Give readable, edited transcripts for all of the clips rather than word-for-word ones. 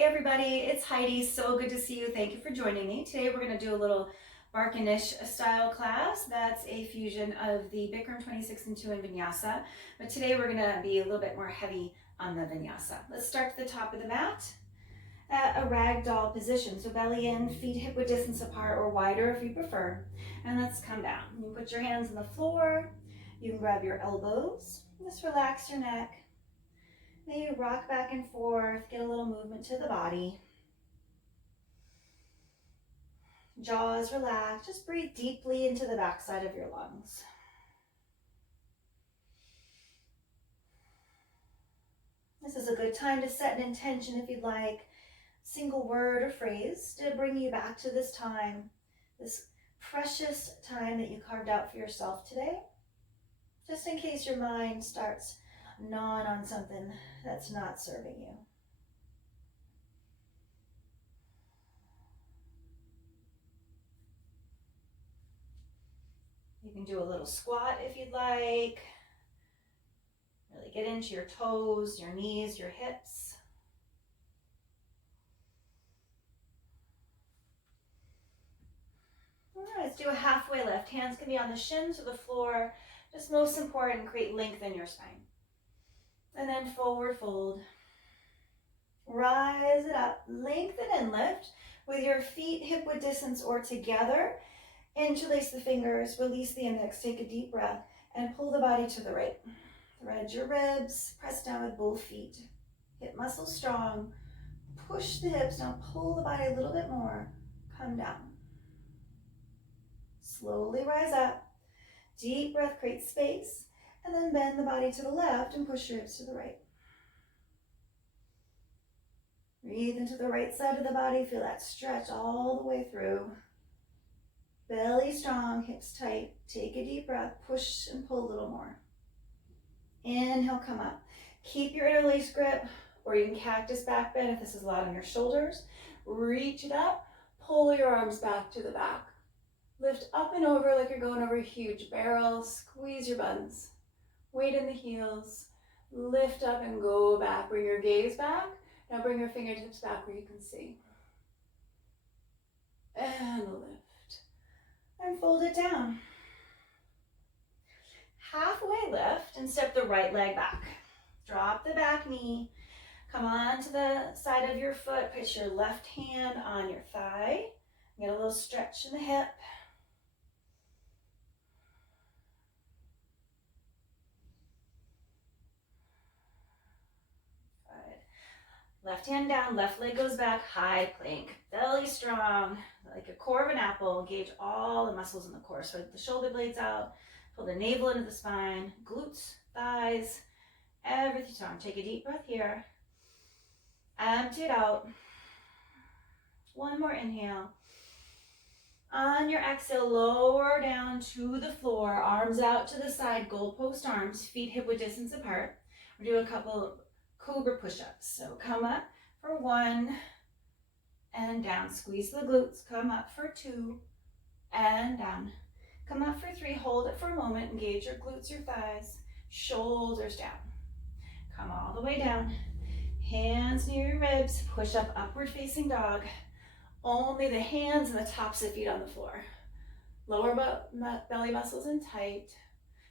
Hey everybody, it's Heidi. So good to see you. Thank you for joining me. Today we're going to do a little Barkanish style class. That's a fusion of the Bikram 26 and 2 and Vinyasa. But today we're going to be a little bit more heavy on the Vinyasa. Let's start at the top of the mat at a ragdoll position. So belly in, feet hip width distance apart or wider if you prefer. And let's come down. You put your hands on the floor. You can grab your elbows. Just relax your neck. Maybe rock back and forth, get a little movement to the body. Jaws relaxed. Just breathe deeply into the backside of your lungs. This is a good time to set an intention if you'd like. Single word or phrase to bring you back to this time, this precious time that you carved out for yourself today. Just in case your mind starts gnawing on something that's not serving you. You can do a little squat if you'd like. Really get into your toes, your knees, your hips. All right, let's do a halfway lift. Hands can be on the shins or the floor. Just most important, create length in your spine. And then forward fold. Rise it up, lengthen and lift with your feet hip width distance or together. Interlace the fingers, release the index, take a deep breath, and pull the body to the right. Thread your ribs, press down with both feet. Hip muscles strong. Push the hips down, pull the body a little bit more. Come down. Slowly rise up. Deep breath, create space, and then bend the body to the left and push your hips to the right. Breathe into the right side of the body, feel that stretch all the way through. Belly strong, hips tight. Take a deep breath, push and pull a little more. Inhale, come up. Keep your interlace grip, or you can cactus back bend if this is a lot on your shoulders. Reach it up, pull your arms back to the back. Lift up and over like you're going over a huge barrel. Squeeze your buns. Weight in the heels. Lift up and go back. Bring your gaze back. Now bring your fingertips back where you can see. And lift. And fold it down. Halfway lift and step the right leg back. Drop the back knee. Come on to the side of your foot. Put your left hand on your thigh. Get a little stretch in the hip. Left hand down, left leg goes back, high plank. Belly strong, like a core of an apple. Engage all the muscles in the core. So the shoulder blades out, pull the navel into the spine, glutes, thighs, everything strong. Take a deep breath here. Empty it out. One more inhale. On your exhale, lower down to the floor, arms out to the side, goalpost arms, feet hip width distance apart. We'll do a couple cobra push-ups. So come up for 1 and down. Squeeze the glutes. Come up for 2 and down. Come up for 3. Hold it for a moment. Engage your glutes, your thighs. Shoulders down. Come all the way down. Hands near your ribs. Push up, upward facing dog. Only the hands and the tops of feet on the floor. Lower belly muscles in tight.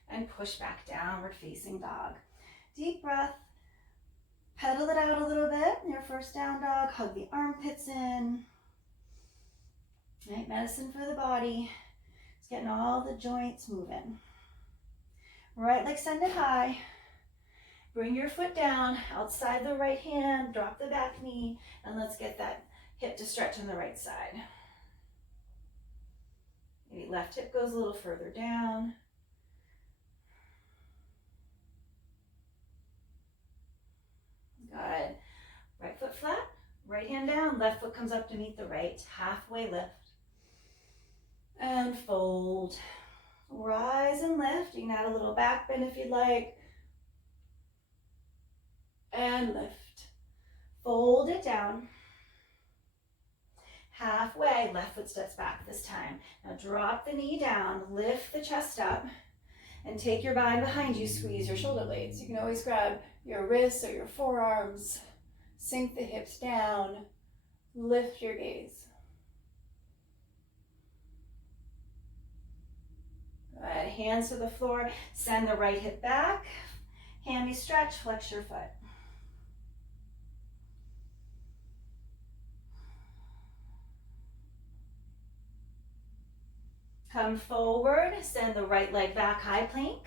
And push back, downward facing dog. Deep breath. Pedal it out a little bit. Your first down dog. Hug the armpits in. Right, medicine for the body. It's getting all the joints moving. Right leg extended high. Bring your foot down outside the right hand. Drop the back knee. And let's get that hip to stretch on the right side. Maybe left hip goes a little further down. Good. Right foot flat, right hand down, left foot comes up to meet the right. Halfway lift. And fold. Rise and lift. You can add a little back bend if you'd like. And lift. Fold it down. Halfway, left foot steps back this time. Now drop the knee down, lift the chest up, and take your body behind you, squeeze your shoulder blades. You can always grab your wrists or your forearms. Sink the hips down, lift your gaze. Good. Hands to the floor, send the right hip back. Hammy stretch, flex your foot. Come forward, send the right leg back, high plank.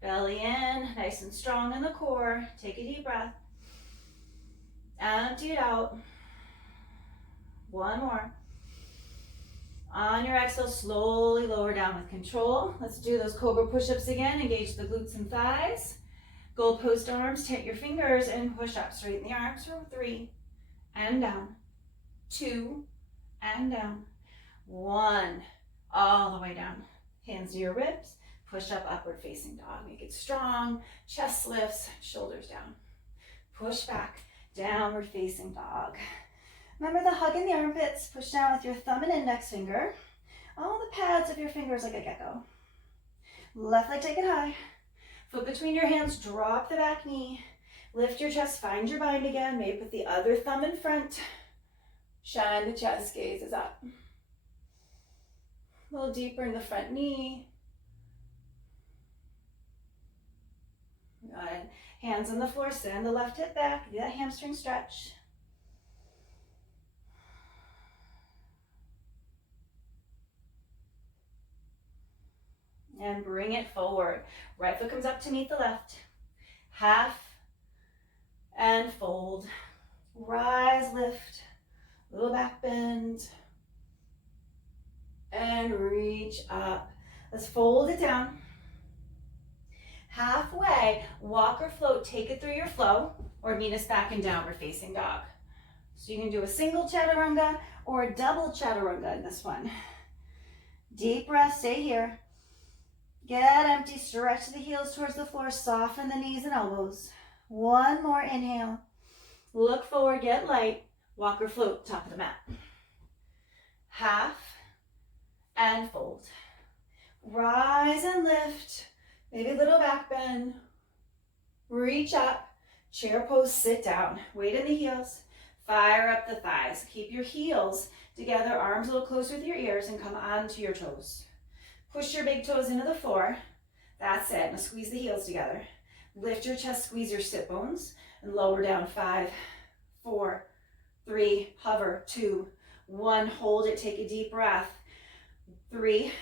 Belly in, nice and strong in the core. Take a deep breath. Empty it out. One more. On your exhale, slowly lower down with control. Let's do those cobra push-ups again. Engage the glutes and thighs. Goalpost arms, take your fingers and push up. Straighten the arms for 3, and down. 2, and down. 1, all the way down. Hands to your ribs. Push up, upward facing dog. Make it strong. Chest lifts, shoulders down. Push back, downward facing dog. Remember the hug in the armpits. Push down with your thumb and index finger. All the pads of your fingers like a gecko. Left leg take it high. Foot between your hands, drop the back knee. Lift your chest, find your bind again. Maybe put the other thumb in front. Shine the chest, gaze is up. A little deeper in the front knee. Good. Hands on the floor, send the left hip back. Do that hamstring stretch. And bring it forward. Right foot comes up to meet the left. Half and fold. Rise, lift. Little back bend. And reach up. Let's fold it down. Halfway, walk or float, take it through your flow, or meet us back in downward facing dog. So you can do a single chaturanga or a double chaturanga in this one. Deep breath, stay here. Get empty, stretch the heels towards the floor, soften the knees and elbows. One more inhale. Look forward, get light. Walk or float, top of the mat. Half and fold. Rise and lift. Maybe a little back bend. Reach up. Chair pose, sit down. Weight in the heels. Fire up the thighs. Keep your heels together, arms a little closer with your ears, and come onto your toes. Push your big toes into the floor. That's it. Now squeeze the heels together. Lift your chest, squeeze your sit bones, and lower down. 5, 4, 3, hover. 2, 1. Hold it. Take a deep breath. 3,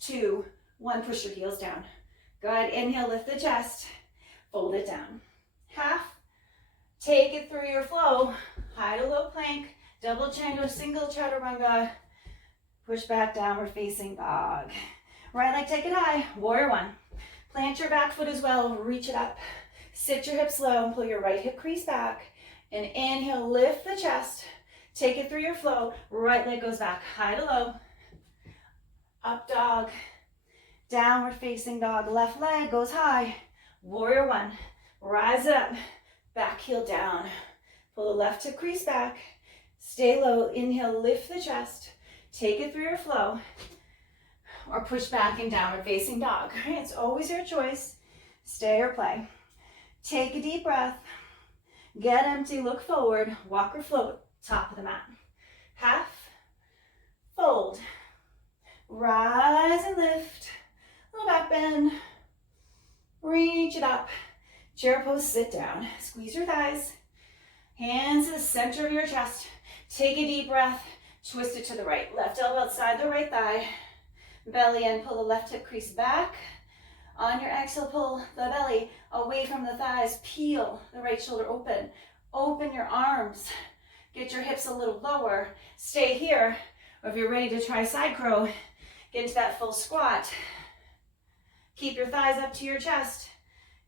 2, 1. Push your heels down. Good. Inhale, lift the chest. Fold it down. Half. Take it through your flow. High to low plank. Double chango, single chaturanga. Push back, downward facing dog. Right leg take it high. Warrior 1. Plant your back foot as well. Reach it up. Sit your hips low and pull your right hip crease back. And inhale, lift the chest. Take it through your flow. Right leg goes back. High to low. Up dog. Downward facing dog. Left leg goes high. Warrior 1. Rise up. Back heel down. Pull the left hip crease back. Stay low. Inhale, lift the chest. Take it through your flow. Or push back in downward facing dog. It's always your choice. Stay or play. Take a deep breath. Get empty. Look forward. Walk or float. Top of the mat. Half. Fold. Rise and lift. Little back bend. Reach it up. Chair pose, sit down. Squeeze your thighs. Hands to the center of your chest. Take a deep breath. Twist it to the right. Left elbow outside the right thigh. Belly in. Pull the left hip crease back. On your exhale, pull the belly away from the thighs. Peel the right shoulder open. Open your arms. Get your hips a little lower. Stay here. Or if you're ready to try side crow, get into that full squat. Keep your thighs up to your chest.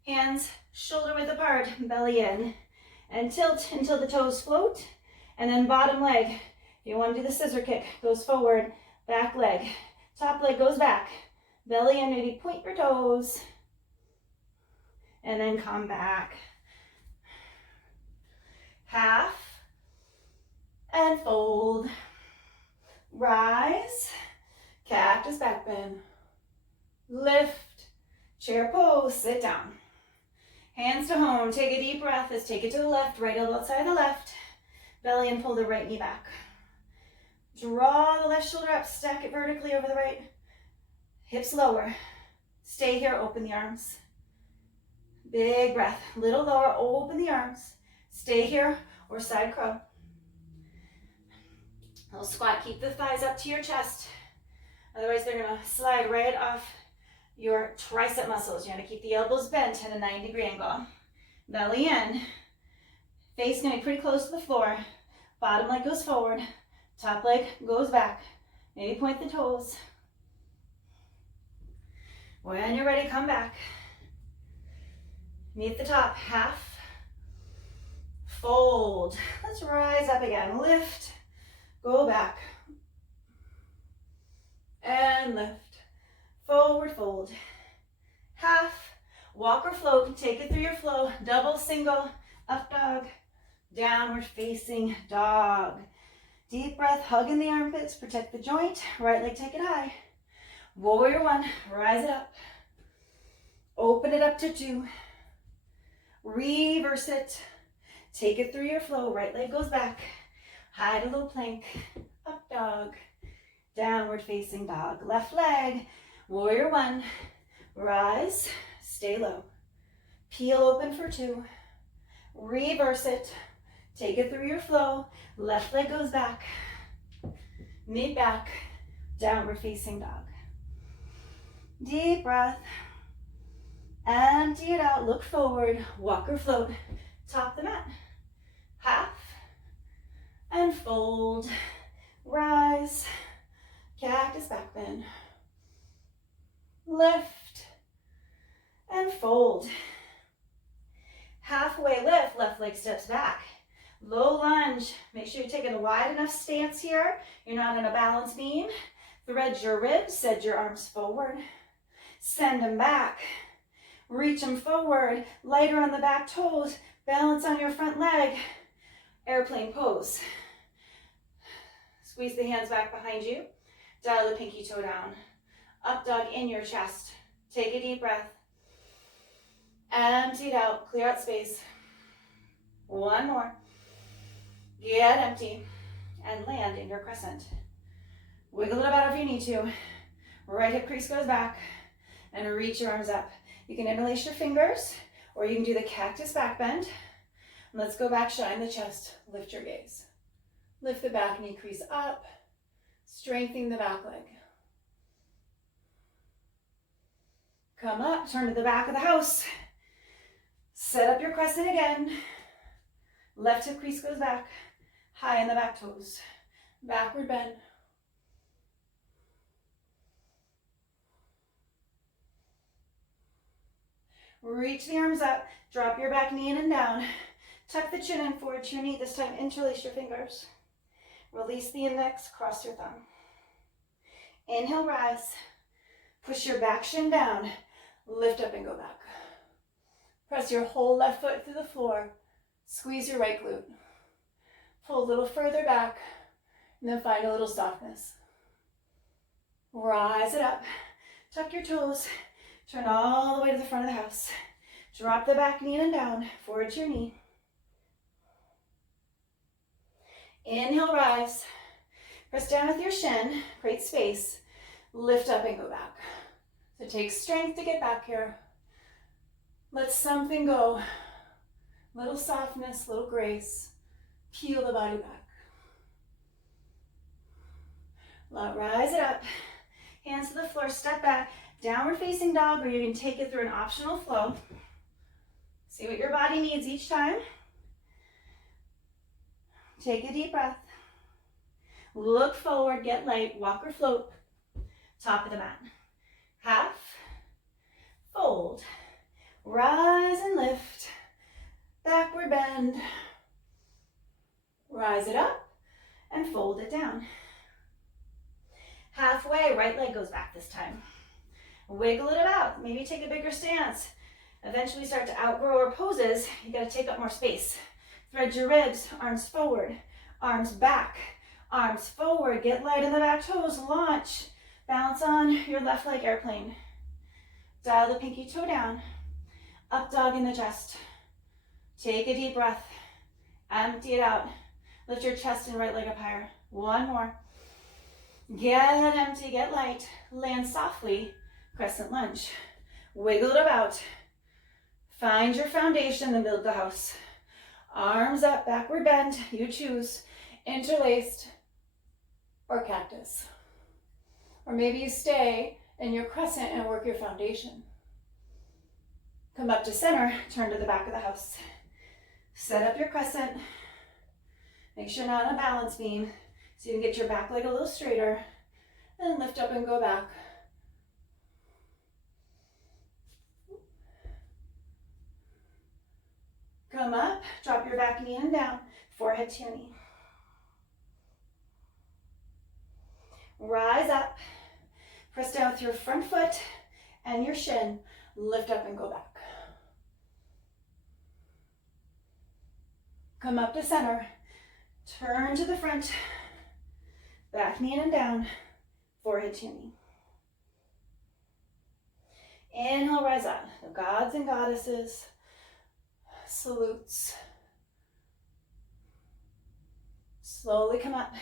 Hands shoulder width apart. Belly in. And tilt until the toes float. And then bottom leg. If you want to do the scissor kick, goes forward. Back leg. Top leg goes back. Belly in, maybe point your toes. And then come back. Half. And fold. Rise. Cactus back bend. Lift. Chair pose. Sit down. Hands to home. Take a deep breath. Let's take it to the left. Right elbow outside the left. Belly and pull the right knee back. Draw the left shoulder up. Stack it vertically over the right. Hips lower. Stay here. Open the arms. Big breath. Little lower. Open the arms. Stay here or side crow. Little squat. Keep the thighs up to your chest. Otherwise, they're going to slide right off your tricep muscles. You're going to keep the elbows bent at a 90-degree angle. Belly in. Face going to be pretty close to the floor. Bottom leg goes forward. Top leg goes back. Maybe point the toes. When you're ready, come back. Meet the top. Half. Fold. Let's rise up again. Lift. Go back. And lift. Forward fold. Half. Walk or float. Take it through your flow. Double, single. Up dog. Downward facing dog. Deep breath. Hug in the armpits. Protect the joint. Right leg take it high. Warrior one. Rise it up. Open it up to 2. Reverse it. Take it through your flow. Right leg goes back. High to low plank. Up dog. Downward facing dog. Left leg. Warrior one. Rise. Stay low. Peel open for 2. Reverse it. Take it through your flow. Left leg goes back. Mid back. Downward facing dog. Deep breath. Empty it out. Look forward. Walk or float. Top the mat. Half. And fold. Rise. Cactus back bend. Lift. And fold. Halfway lift. Left leg steps back. Low lunge. Make sure you're taking a wide enough stance here. You're not in a balance beam. Thread your ribs. Send your arms forward. Send them back. Reach them forward. Lighter on the back toes. Balance on your front leg. Airplane pose. Squeeze the hands back behind you. Dial the pinky toe down. Up dog in your chest. Take a deep breath. Empty it out. Clear out space. One more. Get empty. And land in your crescent. Wiggle it about if you need to. Right hip crease goes back. And reach your arms up. You can interlace your fingers, or you can do the cactus back bend. Let's go back, shine the chest, lift your gaze. Lift the back knee crease up, strengthening the back leg. Come up, turn to the back of the house. Set up your crescent again. Left hip crease goes back, high in the back toes. Backward bend. Reach the arms up, drop your back knee in and down. Tuck the chin in forward to your knee. This time interlace your fingers. Release the index, cross your thumb. Inhale, rise. Push your back shin down. Lift up and go back. Press your whole left foot through the floor. Squeeze your right glute. Pull a little further back, and then find a little softness. Rise it up. Tuck your toes. Turn all the way to the front of the house. Drop the back knee in and down, forward to your knee. Inhale, rise. Press down with your shin, create space. Lift up and go back. So take strength to get back here. Let something go. Little softness, little grace. Peel the body back. Rise it up. Hands to the floor, step back. Downward facing dog, or you can take it through an optional flow. See what your body needs each time. Take a deep breath. Look forward, get light, walk or float. Top of the mat. Half, fold, rise and lift. Backward bend. Rise it up and fold it down. Halfway, right leg goes back this time. Wiggle it about. Maybe take a bigger stance. Eventually start to outgrow our poses. You got to take up more space. Thread your ribs, arms forward, arms back, arms forward. Get light in the back toes. Launch. Balance on your left leg, airplane. Dial the pinky toe down. Up dog in the chest. Take a deep breath. Empty it out. Lift your chest and right leg up higher. One more. Get empty, get light. Land softly. Crescent lunge. Wiggle it about. Find your foundation and build the house. Arms up, backward bend. You choose. Interlaced or cactus. Or maybe you stay in your crescent and work your foundation. Come up to center, turn to the back of the house. Set up your crescent. Make sure you're not on a balance beam so you can get your back leg a little straighter. And lift up and go back. Come up, drop your back knee and down, forehead to your knee. Rise up, press down with your front foot and your shin. Lift up and go back. Come up to center, turn to the front, back knee and down, forehead to your knee. Inhale, rise up. The gods and goddesses, salutes. Slowly come up,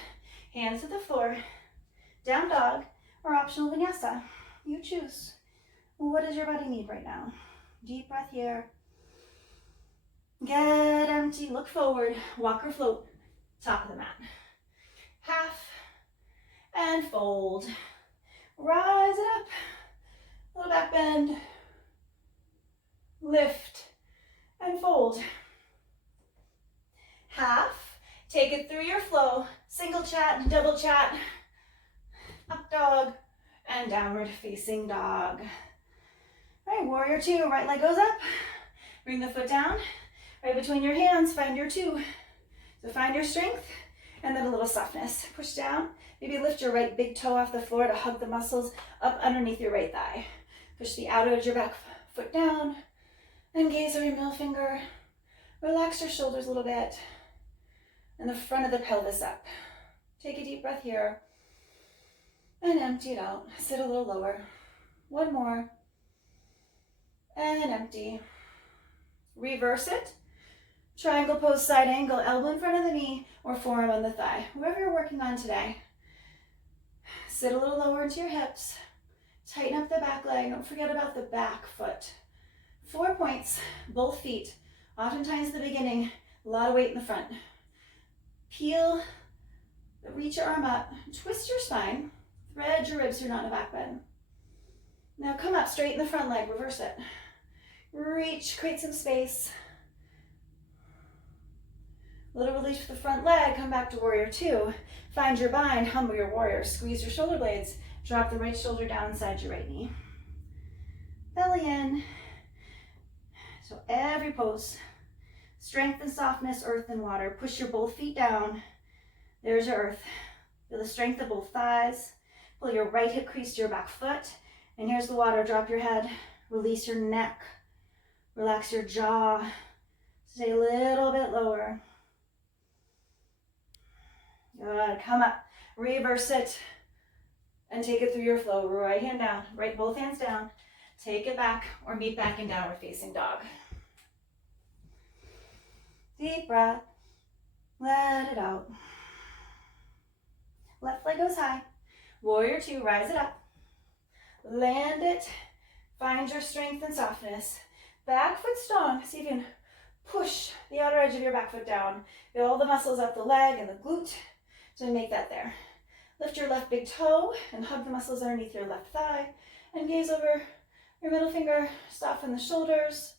hands to the floor, down dog, or optional vinyasa. You choose. What does your body need right now? Deep breath here. Get empty, look forward, walk or float, top of the mat. Half and fold. Rise it up, little back bend. Lift and fold. Half, take it through your flow, single chat, double chat, up dog, and downward facing dog. All right, warrior two, right leg goes up, bring the foot down, right between your hands, find your two. So find your strength, and then a little softness. Push down, maybe lift your right big toe off the floor to hug the muscles up underneath your right thigh. Push the outer edge of your back foot down, and gaze over your middle finger. Relax your shoulders a little bit, and the front of the pelvis up. Take a deep breath here, and empty it out. Sit a little lower. One more, and empty. Reverse it. Triangle pose, side angle, elbow in front of the knee, or forearm on the thigh. Whatever you're working on today. Sit a little lower into your hips. Tighten up the back leg. Don't forget about the back foot. 4 points, both feet. Oftentimes at the beginning, a lot of weight in the front. Peel, reach your arm up, twist your spine, thread your ribs so you're not in a back bend. Now come up, straighten the front leg, reverse it. Reach, create some space. Little release for the front leg, come back to warrior two. Find your bind, humble your warrior. Squeeze your shoulder blades, drop the right shoulder down inside your right knee. Belly in. So every pose, strength and softness, earth and water. Push your both feet down. There's your earth. Feel the strength of both thighs. Pull your right hip crease to your back foot. And here's the water. Drop your head. Release your neck. Relax your jaw. Stay a little bit lower. Good. Come up. Reverse it. And take it through your flow. Right hand down. Right, both hands down. Take it back or meet back in downward facing dog. Deep breath. Let it out. Left leg goes high. Warrior two, rise it up. Land it. Find your strength and softness. Back foot strong. See if you can push the outer edge of your back foot down. Feel all the muscles up the leg and the glute to make that there. Lift your left big toe and hug the muscles underneath your left thigh. And gaze over your middle finger. Soften the shoulders.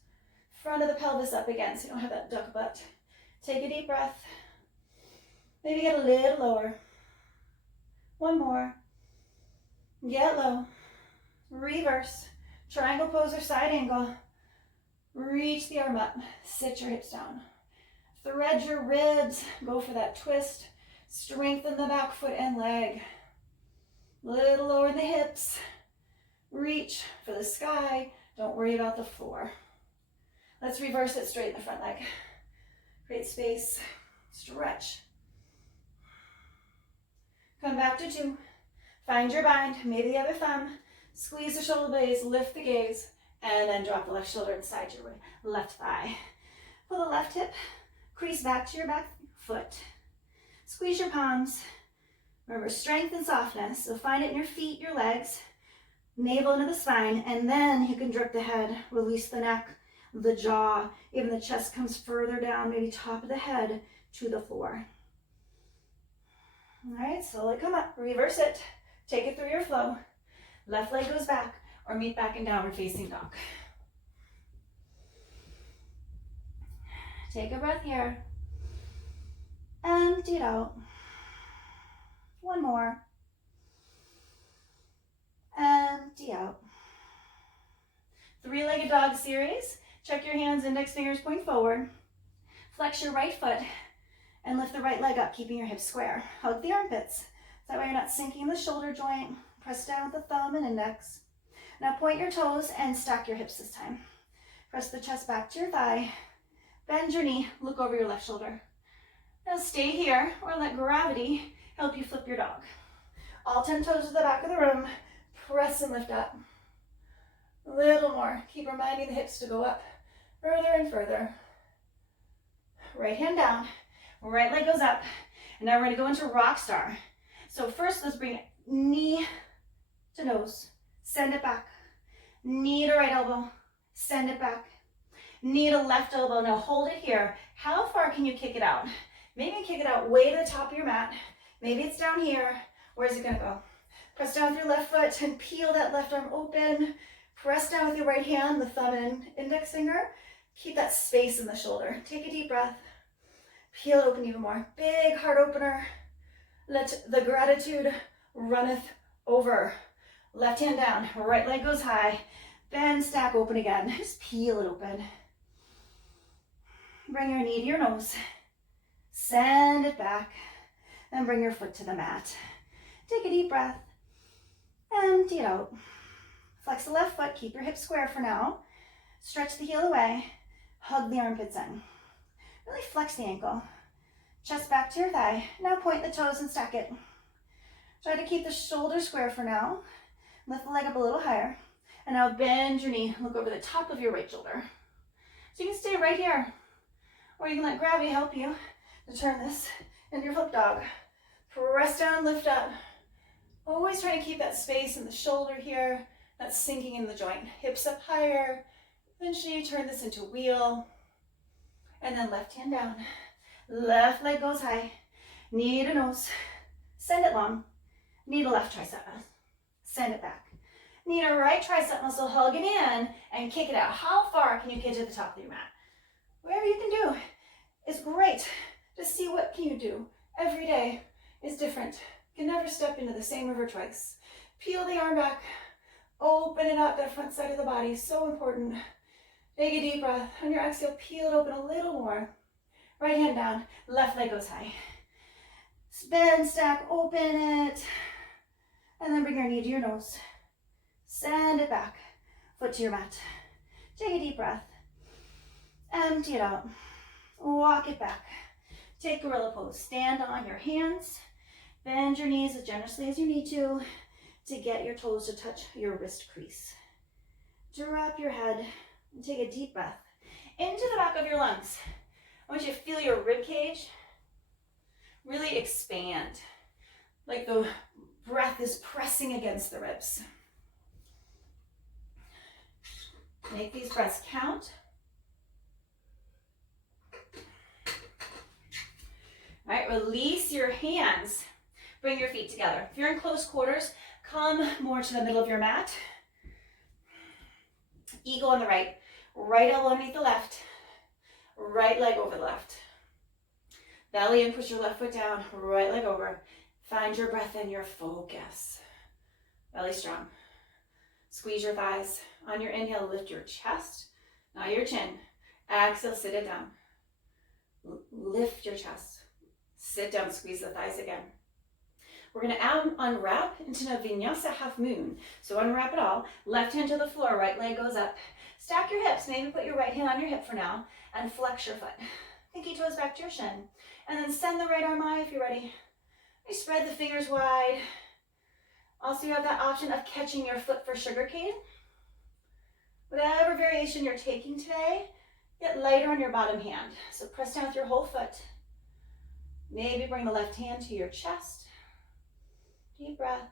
Front of the pelvis up again so you don't have that duck butt. Take a deep breath. Maybe get a little lower. One more. Get low. Reverse. Triangle pose or side angle. Reach the arm up. Sit your hips down. Thread your ribs. Go for that twist. Strengthen the back foot and leg. Little lower in the hips. Reach for the sky. Don't worry about the floor. Let's reverse it, straighten the front leg. Create space. Stretch. Come back to two. Find your bind. Maybe the other thumb. Squeeze the shoulder blades. Lift the gaze. And then drop the left shoulder inside your left thigh. Pull the left hip, crease back to your back foot. Squeeze your palms. Remember, strength and softness. So find it in your feet, your legs, navel into the spine, and then you can drip the head, release the neck, the jaw, even the chest comes further down, maybe top of the head to the floor. All right, slowly come up, reverse it, take it through your flow. Left leg goes back, or meet back in downward facing dog. Take a breath here. Empty it out. One more. Empty out. Three-legged dog series. Check your hands, index fingers point forward. Flex your right foot and lift the right leg up, keeping your hips square. Hug the armpits. That way you're not sinking the shoulder joint. Press down with the thumb and index. Now point your toes and stack your hips this time. Press the chest back to your thigh. Bend your knee, look over your left shoulder. Now stay here or let gravity help you flip your dog. All 10 toes to the back of the room. Press and lift up. A little more. Keep reminding the hips to go up further and further. Right hand down. Right leg goes up. And now we're going to go into rock star. So first, let's bring knee to nose. Send it back. Knee to right elbow. Send it back. Knee to left elbow. Now hold it here. How far can you kick it out? Maybe kick it out way to the top of your mat. Maybe it's down here. Where's it going to go? Press down with your left foot and peel that left arm open. Press down with your right hand, the thumb and index finger. Keep that space in the shoulder. Take a deep breath. Peel it open even more. Big heart opener. Let the gratitude runneth over. Left hand down, right leg goes high. Bend, stack, open again. Just peel it open. Bring your knee to your nose. Send it back. Then bring your foot to the mat. Take a deep breath. Empty it out. Flex the left foot. Keep your hips square for now. Stretch the heel away. Hug the armpits in. Really flex the ankle. Chest back to your thigh. Now point the toes and stack it. Try to keep the shoulder square for now. Lift the leg up a little higher. And now bend your knee. Look over the top of your right shoulder. So you can stay right here. Or you can let gravity help you to turn this into your flip dog. Press down, lift up. Always trying to keep that space in the shoulder here, not sinking in the joint. Hips up higher. Eventually turn this into wheel. And then left hand down. Left leg goes high. Knee to nose. Send it long. Knee to left tricep. Send it back. Knee to right tricep muscle. Hug it in and kick it out. How far can you get to the top of your mat? Whatever you can do is great. Just see what can you do. Every day is different. You can never step into the same river twice. Peel the arm back. Open it up, that front side of the body. So important. Take a deep breath. On your exhale, peel it open a little more. Right hand down. Left leg goes high. Bend, stack, open it. And then bring your knee to your nose. Send it back. Foot to your mat. Take a deep breath. Empty it out. Walk it back. Take gorilla pose. Stand on your hands. Bend your knees as generously as you need to get your toes to touch your wrist crease. Drop your head and take a deep breath into the back of your lungs. I want you to feel your rib cage really expand, like the breath is pressing against the ribs. Make these breaths count. All right, release your hands. Bring your feet together. If you're in close quarters, come more to the middle of your mat. Eagle on the right. Right elbow underneath the left. Right leg over the left. Belly in, push your left foot down. Right leg over. Find your breath and your focus. Belly strong. Squeeze your thighs. On your inhale, lift your chest, not your chin. Exhale, sit it down. Lift your chest. Sit down, squeeze the thighs again. We're going to unwrap into a vinyasa half moon. So unwrap it all. Left hand to the floor, right leg goes up. Stack your hips. Maybe put your right hand on your hip for now and flex your foot. Pinky toes back to your shin. And then send the right arm high if you're ready. You spread the fingers wide. Also, you have that option of catching your foot for sugar cane. Whatever variation you're taking today, get lighter on your bottom hand. So press down with your whole foot. Maybe bring the left hand to your chest. Deep breath.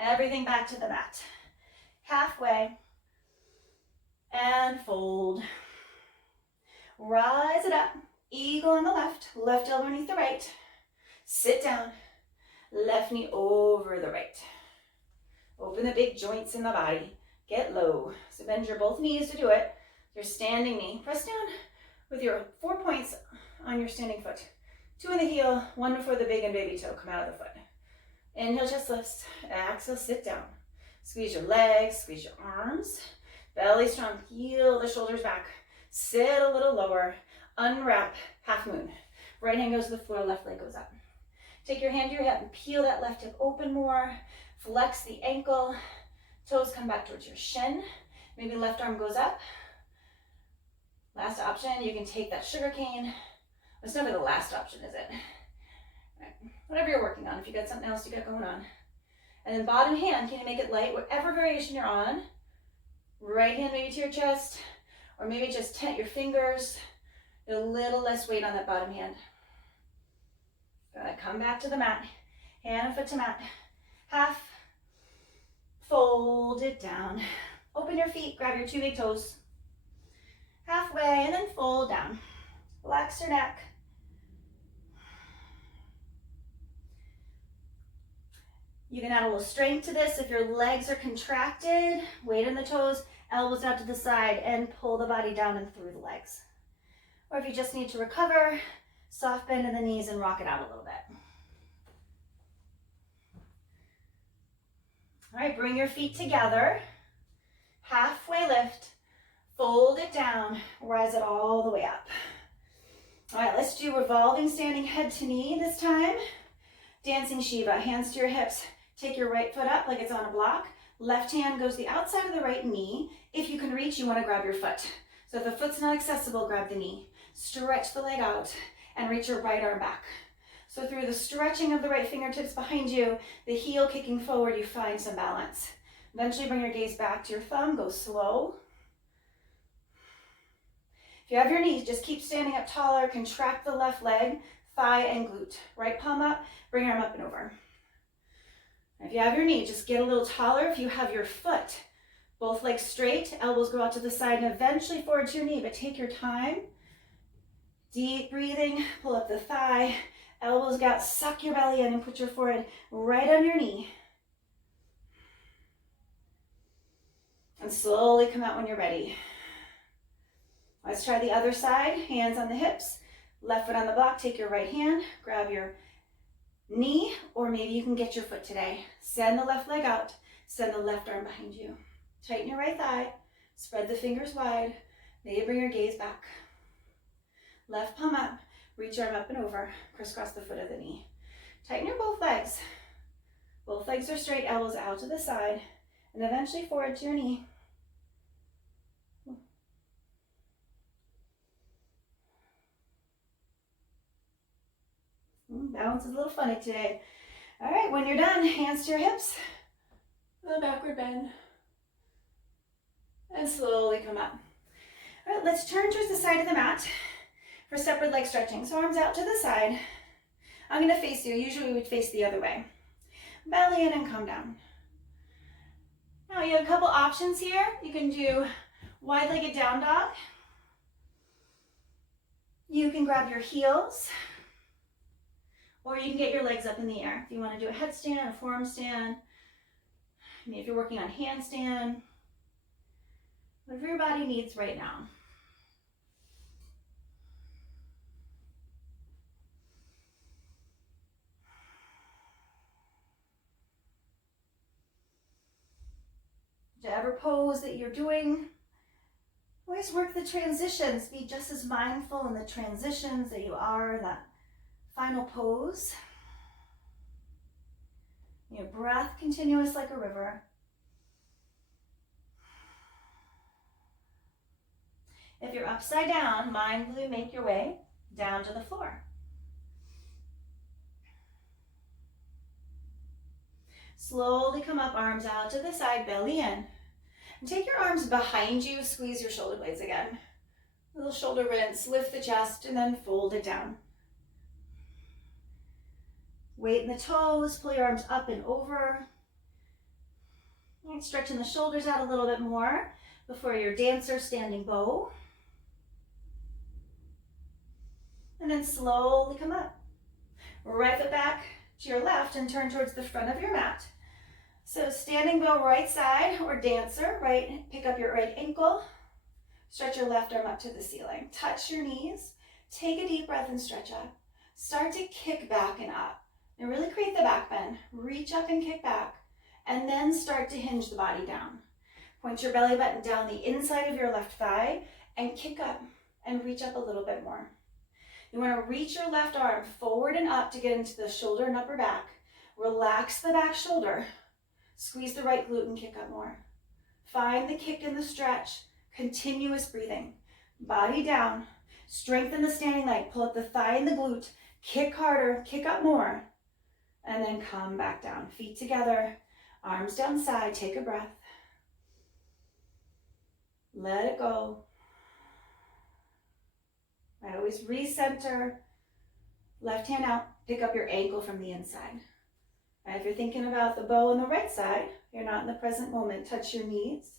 Everything back to the mat. Halfway. And fold. Rise it up. Eagle on the left. Left elbow underneath the right. Sit down. Left knee over the right. Open the big joints in the body. Get low. So bend your both knees to do it. Your standing knee. Press down with your 4 points on your standing foot. 2 in the heel, 1 before the big and baby toe come out of the foot. Inhale, chest lifts. Exhale, sit down. Squeeze your legs, squeeze your arms. Belly strong, heel the shoulders back. Sit a little lower. Unwrap, half moon. Right hand goes to the floor, left leg goes up. Take your hand to your hip and peel that left hip open more. Flex the ankle. Toes come back towards your shin. Maybe left arm goes up. Last option, you can take that sugar cane. It's never the last option, is it? Right. Whatever you're working on, if you got something else you got going on. And then bottom hand, can you make it light? Whatever variation you're on. Right hand maybe to your chest, or maybe just tent your fingers. A little less weight on that bottom hand. Good. Come back to the mat. Hand and foot to mat. Half. Fold it down. Open your feet, grab your 2 big toes. Halfway, and then fold down. Relax your neck. You can add a little strength to this if your legs are contracted. Weight in the toes, elbows out to the side, and pull the body down and through the legs. Or if you just need to recover, soft bend in the knees and rock it out a little bit. All right, bring your feet together. Halfway lift. Fold it down. Rise it all the way up. All right, let's do revolving standing head to knee this time. Dancing Shiva, hands to your hips. Take your right foot up like it's on a block. Left hand goes the outside of the right knee. If you can reach, you want to grab your foot. So if the foot's not accessible, grab the knee. Stretch the leg out and reach your right arm back. So through the stretching of the right fingertips behind you, the heel kicking forward, you find some balance. Eventually bring your gaze back to your thumb, go slow. If you have your knees, just keep standing up taller, contract the left leg, thigh and glute. Right palm up, bring your arm up and over. If you have your knee, just get a little taller. If you have your foot, both legs straight, elbows go out to the side and eventually forward to your knee, but take your time. Deep breathing, pull up the thigh, elbows out, suck your belly in and put your forehead right on your knee. And slowly come out when you're ready. Let's try the other side, hands on the hips, left foot on the block, take your right hand, grab your knee, or maybe you can get your foot today. Send the left leg out, send the left arm behind you. Tighten your right thigh, spread the fingers wide, maybe bring your gaze back. Left palm up, reach your arm up and over, crisscross the foot of the knee. Tighten your both legs. Both legs are straight, elbows out to the side, and eventually forward to your knee. Balance is a little funny today. All right, when you're done, hands to your hips, the backward bend, and slowly come up. All right, let's turn towards the side of the mat for separate leg stretching. So arms out to the side. I'm going to face you. Usually we would face the other way. Belly in and come down. Now you have a couple options here. You can do wide-legged down dog. You can grab your heels, or you can get your legs up in the air. If you want to do a headstand, a forearm stand, maybe if you're working on handstand, whatever your body needs right now. Whichever pose that you're doing, always work the transitions. Be just as mindful in the transitions that you are in that final pose. Your breath continuous like a river. If you're upside down, mindfully make your way down to the floor. Slowly come up, arms out to the side, belly in. And take your arms behind you, squeeze your shoulder blades again. Little shoulder rinse, lift the chest, and then fold it down. Weight in the toes, pull your arms up and over. And stretching the shoulders out a little bit more before your dancer standing bow. And then slowly come up. Right foot back to your left and turn towards the front of your mat. So standing bow right side or dancer, right, pick up your right ankle, stretch your left arm up to the ceiling. Touch your knees, take a deep breath and stretch up. Start to kick back and up. And really create the back bend. Reach up and kick back. And then start to hinge the body down. Point your belly button down the inside of your left thigh and kick up and reach up a little bit more. You want to reach your left arm forward and up to get into the shoulder and upper back. Relax the back shoulder. Squeeze the right glute and kick up more. Find the kick and the stretch. Continuous breathing. Body down. Strengthen the standing leg. Pull up the thigh and the glute. Kick harder. Kick up more. And then come back down. Feet together. Arms down side. Take a breath. Let it go. I always recenter. Left hand out. Pick up your ankle from the inside. And if you're thinking about the bow on the right side, you're not in the present moment. Touch your knees.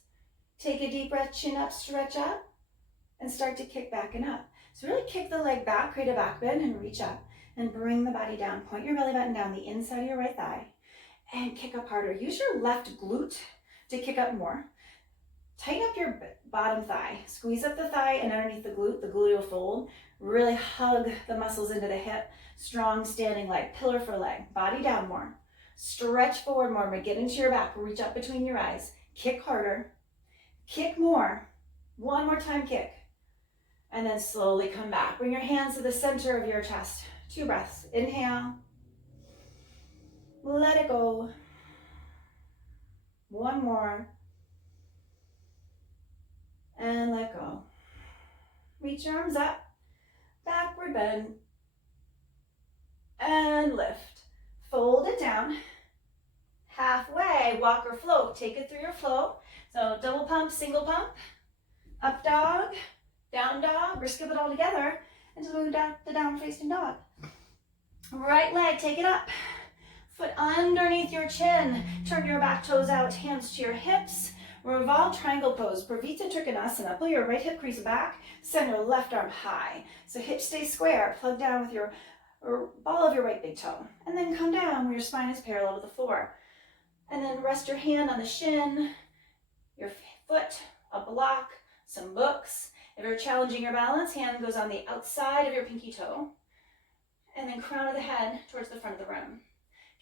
Take a deep breath, chin up, stretch up, and start to kick back and up. So really kick the leg back, create a back bend, and reach up. And bring the body down. Point your belly button down the inside of your right thigh. And kick up harder. Use your left glute to kick up more. Tighten up your bottom thigh. Squeeze up the thigh and underneath the glute will fold. Really hug the muscles into the hip. Strong standing leg, pillar for leg. Body down more. Stretch forward more. Get into your back. Reach up between your eyes. Kick harder. Kick more. One more time kick. And then slowly come back. Bring your hands to the center of your chest. 2 breaths. Inhale. Let it go. One more. And let go. Reach your arms up. Backward bend. And lift. Fold it down. Halfway, walk or float. Take it through your flow. So double pump, single pump. Up dog, down dog, or skip it all together until we move down to down facing dog. Right leg, take it up. Foot underneath your chin. Turn your back toes out, hands to your hips. Revolve triangle pose, Pravita Trikonasana. Pull your right hip crease back, send your left arm high. So hips stay square, plug down with your ball of your right big toe. And then come down where your spine is parallel to the floor. And then rest your hand on the shin, your foot, a block, some books. If you're challenging your balance, hand goes on the outside of your pinky toe. And then crown of the head towards the front of the room.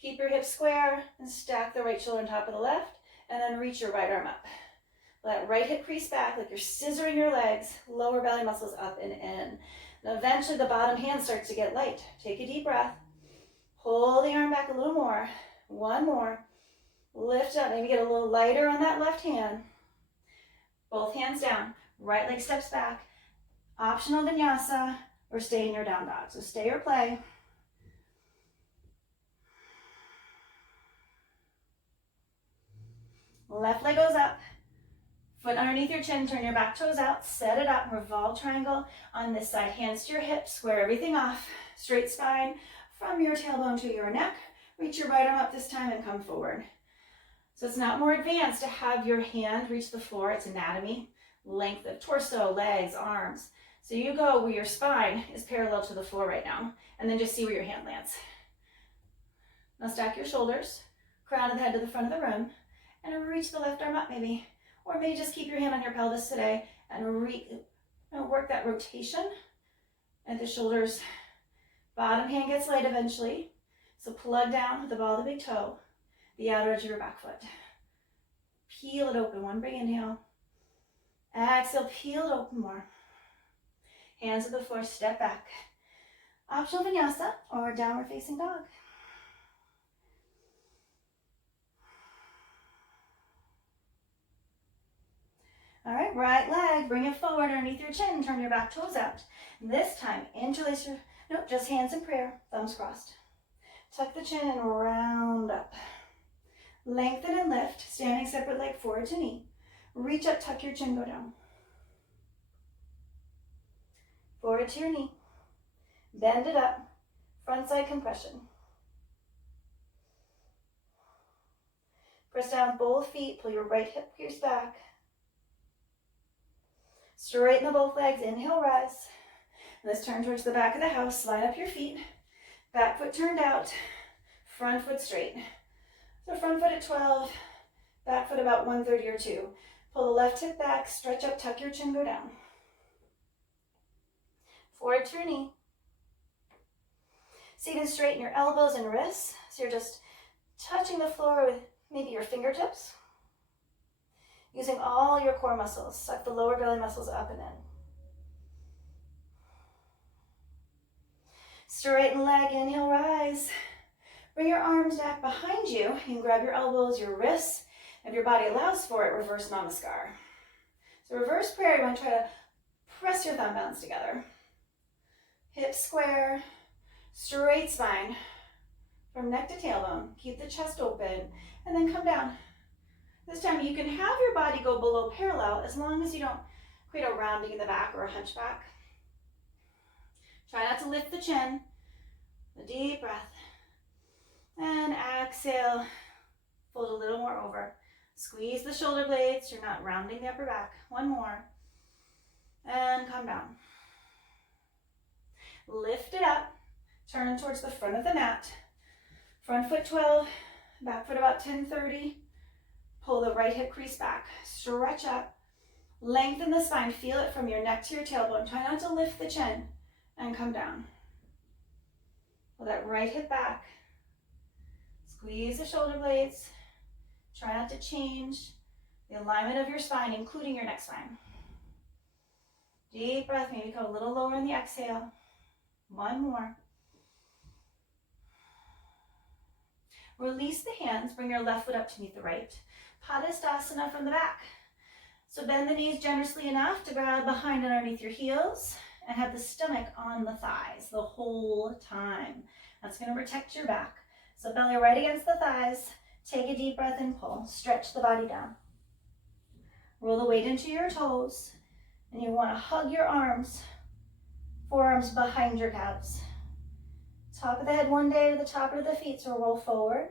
Keep your hips square and stack the right shoulder on top of the left. And then reach your right arm up. Let right hip crease back like you're scissoring your legs. Lower belly muscles up and in. And eventually the bottom hand starts to get light. Take a deep breath. Pull the arm back a little more. One more. Lift up. Maybe get a little lighter on that left hand. Both hands down. Right leg steps back. Optional vinyasa or stay in your down dog. So stay or play. Left leg goes up. Foot underneath your chin. Turn your back toes out. Set it up. Revolve triangle on this side. Hands to your hips. Square everything off. Straight spine from your tailbone to your neck. Reach your right arm up this time and come forward. So it's not more advanced to have your hand reach the floor. It's anatomy. Length of torso, legs, arms. So you go where your spine is parallel to the floor right now. And then just see where your hand lands. Now stack your shoulders. Crown of the head to the front of the room. And reach the left arm up maybe. Or maybe just keep your hand on your pelvis today and work that rotation at the shoulders. Bottom hand gets light eventually. So plug down with the ball of the big toe, the outer edge of your back foot. Peel it open. One big inhale. Exhale, peel it open more. Hands to the floor, step back. Optional vinyasa or downward facing dog. All right, right leg, bring it forward underneath your chin, turn your back toes out. This time, interlace your, just hands in prayer, thumbs crossed. Tuck the chin and round up. Lengthen and lift, standing separate leg forward to knee. Reach up, tuck your chin, go down. Forward to your knee. Bend it up. Front side compression. Press down both feet. Pull your right hip crease back. Straighten the both legs. Inhale, rise. Let's turn towards the back of the house. Line up your feet. Back foot turned out. Front foot straight. So front foot at 12. Back foot about 130 or 2. Pull the left hip back. Stretch up. Tuck your chin. Go down. Forward to your knee. See, you can straighten your elbows and wrists. So you're just touching the floor with maybe your fingertips. Using all your core muscles. Suck the lower belly muscles up and in. Straighten leg, inhale, rise. Bring your arms back behind you. You can grab your elbows, your wrists. If your body allows for it, reverse namaskar. So reverse prayer, you want to try to press your thumb bones together. Hips square, straight spine. From neck to tailbone, keep the chest open, and then come down. This time you can have your body go below parallel as long as you don't create a rounding in the back or a hunchback. Try not to lift the chin. A deep breath. And exhale. Fold a little more over. Squeeze the shoulder blades. You're not rounding the upper back. One more. And come down. Lift it up. Turn towards the front of the mat. Front foot 12. Back foot about 10-30. Pull the right hip crease back. Stretch up. Lengthen the spine. Feel it from your neck to your tailbone. Try not to lift the chin. And come down. Pull that right hip back. Squeeze the shoulder blades. Try not to change the alignment of your spine, including your neck spine. Deep breath. Maybe go a little lower in the exhale. One more. Release the hands. Bring your left foot up to meet the right. Padastasana from the back. So bend the knees generously enough to grab behind and underneath your heels. And have the stomach on the thighs the whole time. That's going to protect your back. So belly right against the thighs. Take a deep breath and pull. Stretch the body down. Roll the weight into your toes. And you want to hug your arms. Forearms behind your calves. Top of the head one day to the top of the feet. So roll forward.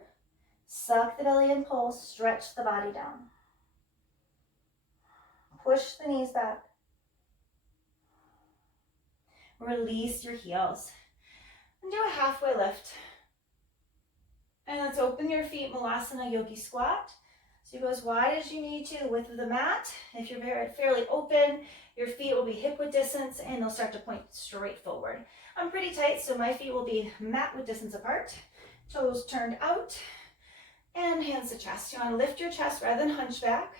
Suck the belly and pull. Stretch the body down. Push the knees back. Release your heels. And do a halfway lift. And let's open your feet, Malasana Yogi Squat. So you go as wide as you need to, width of the mat. If you're fairly open, your feet will be hip width distance and they'll start to point straight forward. I'm pretty tight, so my feet will be mat width distance apart. Toes turned out. And hands to chest. You want to lift your chest rather than hunchback.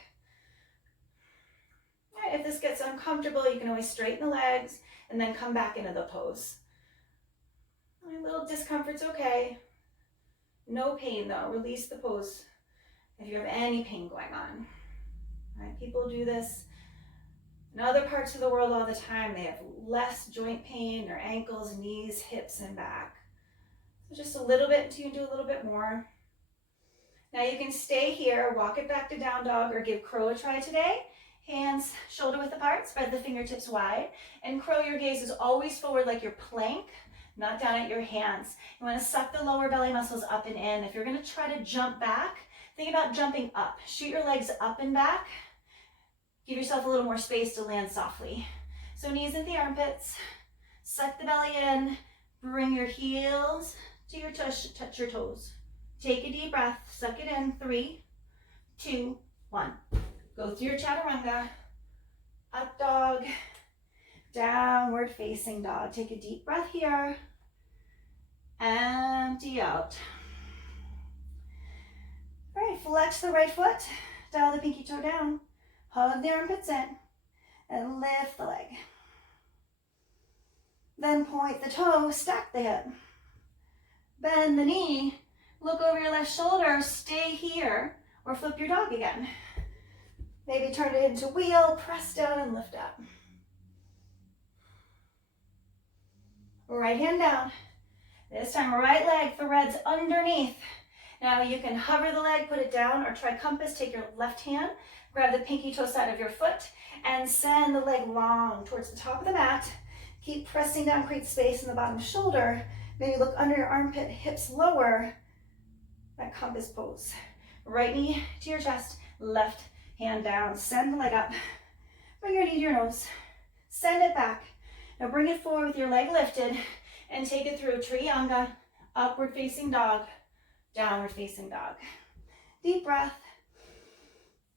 All right, if this gets uncomfortable, you can always straighten the legs and then come back into the pose. A little discomfort's okay. No pain though. Release the pose if you have any pain going on. All right, people do this in other parts of the world all the time. They have less joint pain, their ankles, knees, hips, and back. So just a little bit until you can do a little bit more. Now you can stay here, walk it back to down dog, or give crow a try today. Hands shoulder width apart, spread the fingertips wide, and crow, your gaze is always forward like your plank, not down at your hands. You want to suck the lower belly muscles up and in. If you're going to try to jump back, think about jumping up. Shoot your legs up and back. Give yourself a little more space to land softly. So knees into the armpits, suck the belly in, bring your heels to your touch your toes. Take a deep breath, suck it in, 3, 2, 1. Go through your chaturanga, up dog, downward facing dog. Take a deep breath here, empty out. All right, flex the right foot, dial the pinky toe down, hug the armpits in, and lift the leg. Then point the toe, stack the hip. Bend the knee, look over your left shoulder, stay here, or flip your dog again. Maybe turn it into wheel, press down and lift up. Right hand down. This time right leg threads underneath Now you can hover the leg, put it down, or try compass. Take your left hand, grab the pinky toe side of your foot, and send the leg long towards the top of the mat. Keep pressing down, create space in the bottom shoulder. Maybe look under your armpit, hips lower. That compass pose. Right knee to your chest, left hand down. Send the leg up. Bring your knee to your nose. Send it back. Now bring it forward with your leg lifted and take it through Trianga, upward facing dog, downward facing dog. Deep breath.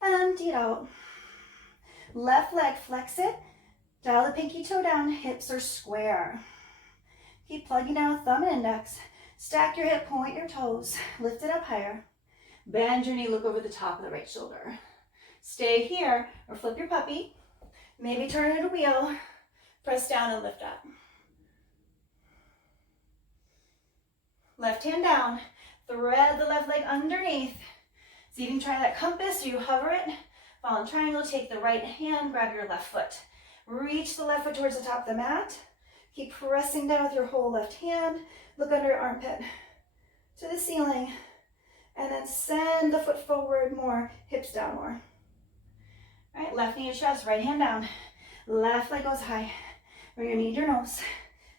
Empty it out. Left leg, flex it. Dial the pinky toe down, hips are square. Keep plugging down thumb and index. Stack your hip, point your toes. Lift it up higher. Bend your knee, look over the top of the right shoulder. Stay here or flip your puppy. Maybe turn it a wheel. Press down and lift up. Left hand down. Thread the left leg underneath. So you can try that compass, or you hover it. Fall in triangle, take the right hand, grab your left foot. Reach the left foot towards the top of the mat. Keep pressing down with your whole left hand. Look under your armpit to the ceiling. And then send the foot forward more, hips down more. All right, left knee to chest, right hand down. Left leg goes high. Bring your knee to your nose.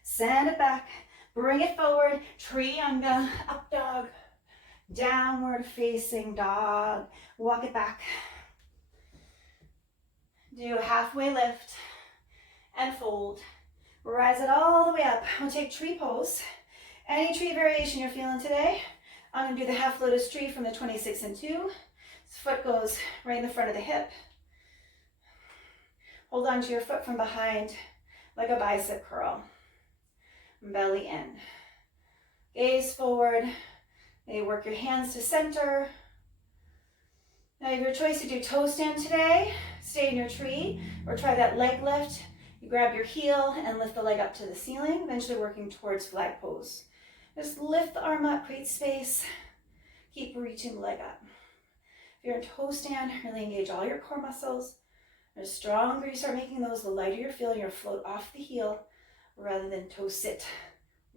Send it back. Bring it forward. Trianga, up dog. Downward facing dog. Walk it back. Do a halfway lift and fold. Rise it all the way up. We'll take tree pose. Any tree variation you're feeling today. I'm going to do the half lotus tree from the 26 and 2. This foot goes right in the front of the hip. Hold on to your foot from behind like a bicep curl. Belly in. Gaze forward. Maybe work your hands to center. Now you have your choice to do toe stand today. Stay in your tree, or try that leg lift. You grab your heel and lift the leg up to the ceiling, eventually working towards flag pose. Just lift the arm up, create space. Keep reaching the leg up. If you're in toe stand, really engage all your core muscles. The stronger you start making those, the lighter you're feeling. You'll float off the heel rather than toe sit.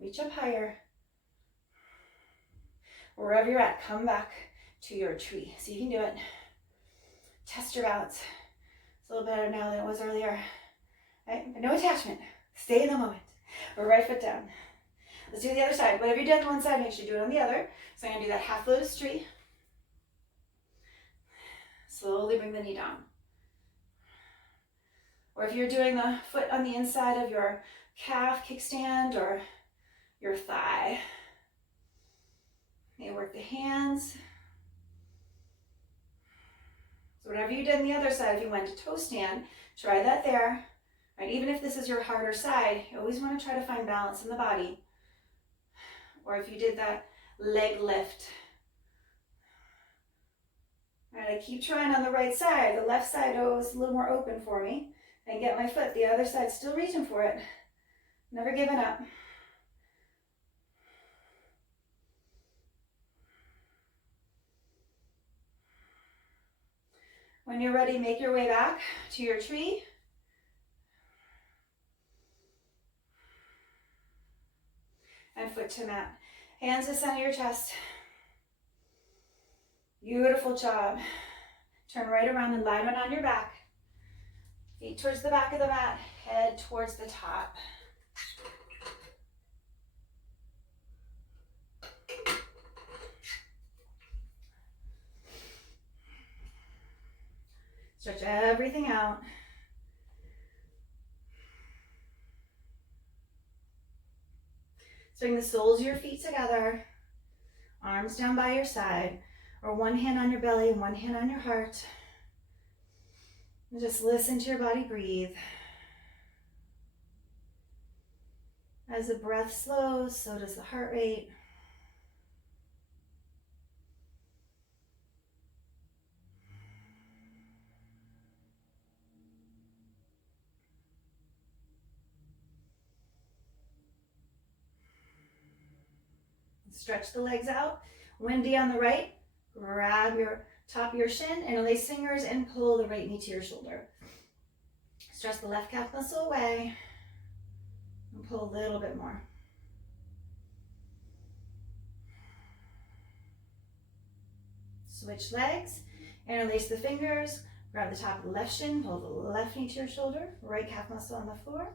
Reach up higher. Wherever you're at, come back to your tree. So you can do it. Test your balance. It's a little better now than it was earlier. Right? But no attachment. Stay in the moment. Right foot down. Let's do the other side. Whatever you did on one side, make sure you do it on the other. So I'm going to do that half lotus tree. Slowly bring the knee down. Or if you're doing the foot on the inside of your calf kickstand or your thigh, you work the hands. So whatever you did on the other side, if you went to toe stand, try that there. Right? Even if this is your harder side, you always want to try to find balance in the body. Or if you did that leg lift. All right, I keep trying on the right side. The left side is a little more open for me. And get my foot. The other side still reaching for it. Never giving up. When you're ready, make your way back to your tree. And foot to mat. Hands to the center of your chest. Beautiful job. Turn right around and lie down on your back. Feet towards the back of the mat, head towards the top. Stretch everything out. Bring the soles of your feet together, arms down by your side, or one hand on your belly and one hand on your heart. And just listen to your body breathe. As the breath slows, so does the heart rate. Stretch the legs out. Windy on the right. Grab your top of your shin, interlace fingers, and pull the right knee to your shoulder. Stretch the left calf muscle away. And pull a little bit more. Switch legs, interlace the fingers, grab the top of the left shin, pull the left knee to your shoulder, right calf muscle on the floor.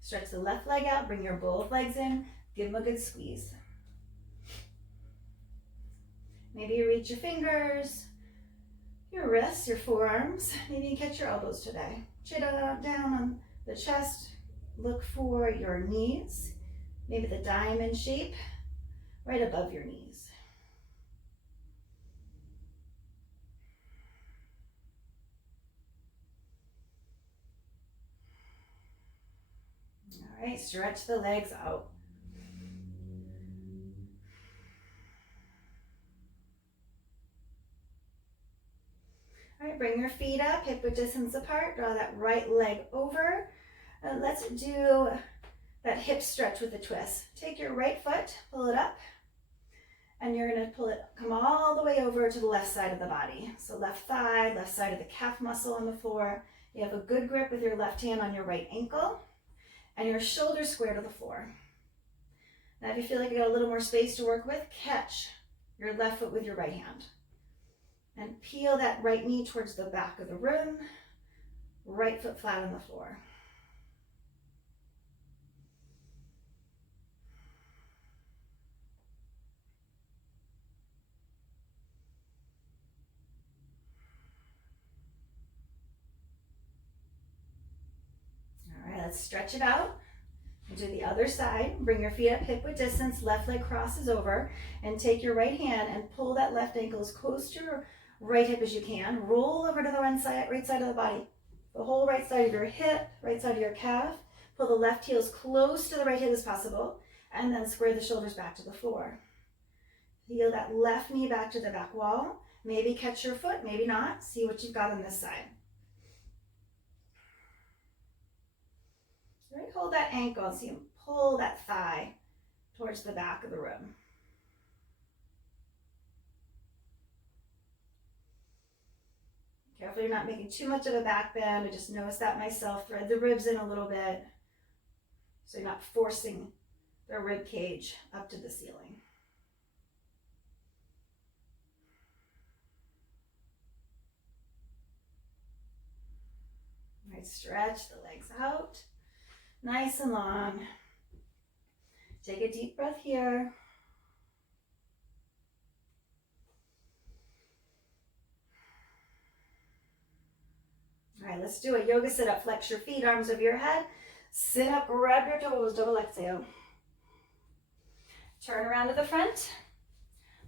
Stretch the left leg out, bring your both legs in, give them a good squeeze. Maybe you reach your fingers, your wrists, your forearms. Maybe you catch your elbows today. Chin down on the chest. Look for your knees. Maybe the diamond shape right above your knees. All right, stretch the legs out. All right, bring your feet up, hip width distance apart. Draw that right leg over. And let's do that hip stretch with a twist. Take your right foot, pull it up, and you're gonna pull it, come all the way over to the left side of the body. So left thigh, left side of the calf muscle on the floor. You have a good grip with your left hand on your right ankle, and your shoulders square to the floor. Now if you feel like you got a little more space to work with, catch your left foot with your right hand. And peel that right knee towards the back of the room, right foot flat on the floor. All right, let's stretch it out. And do the other side. Bring your feet up hip width distance, left leg crosses over, and take your right hand and pull that left ankle as close to your right hip as you can. Roll over to the right side of the body. The whole right side of your hip, right side of your calf. Pull the left heel as close to the right hip as possible, and then square the shoulders back to the floor. Heel that left knee back to the back wall. Maybe catch your foot, maybe not. See what you've got on this side. Right, hold that ankle and see him pull that thigh towards the back of the room. Careful you're not making too much of a back bend. I just noticed that myself. Thread the ribs in a little bit so you're not forcing the rib cage up to the ceiling. All right, stretch the legs out. Nice and long. Take a deep breath here. All right, let's do a yoga sit-up. Flex your feet, arms over your head. Sit up, grab your toes, double exhale. Turn around to the front.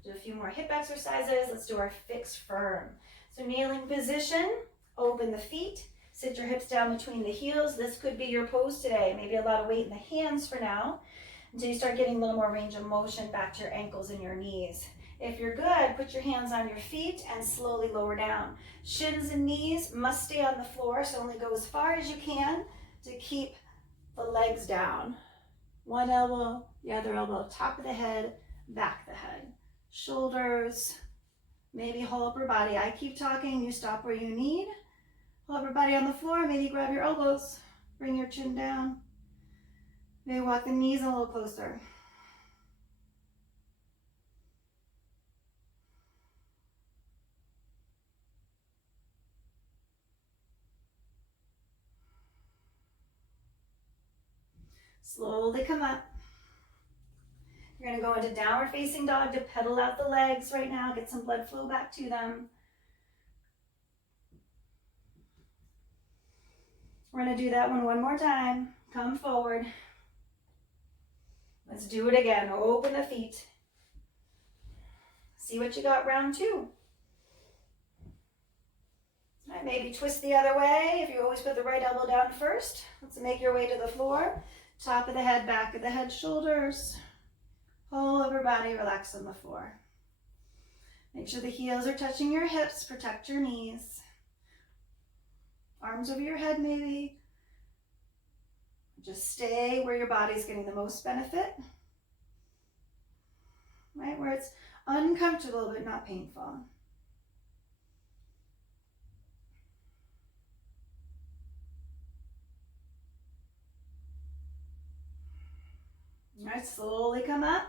Do a few more hip exercises. Let's do our fixed firm. So kneeling position, open the feet. Sit your hips down between the heels. This could be your pose today. Maybe a lot of weight in the hands for now, until you start getting a little more range of motion back to your ankles and your knees. If you're good, put your hands on your feet and slowly lower down. Shins and knees must stay on the floor, so only go as far as you can to keep the legs down. One elbow, the other elbow, top of the head, back of the head. Shoulders, maybe whole upper body. I keep talking, you stop where you need. Whole upper body on the floor, maybe grab your elbows, bring your chin down. Maybe walk the knees a little closer. Slowly come up. You're gonna go into downward facing dog to pedal out the legs right now, get some blood flow back to them. We're gonna do that one more time. Come forward. Let's do it again. Open the feet. See what you got, round two. All right, maybe twist the other way. If you always put the right elbow down first. Let's make your way to the floor. Top of the head, back of the head, shoulders. Whole upper body relax on the floor. Make sure the heels are touching your hips. Protect your knees. Arms over your head maybe. Just stay where your body's getting the most benefit. Right, where it's uncomfortable but not painful. All right, slowly come up.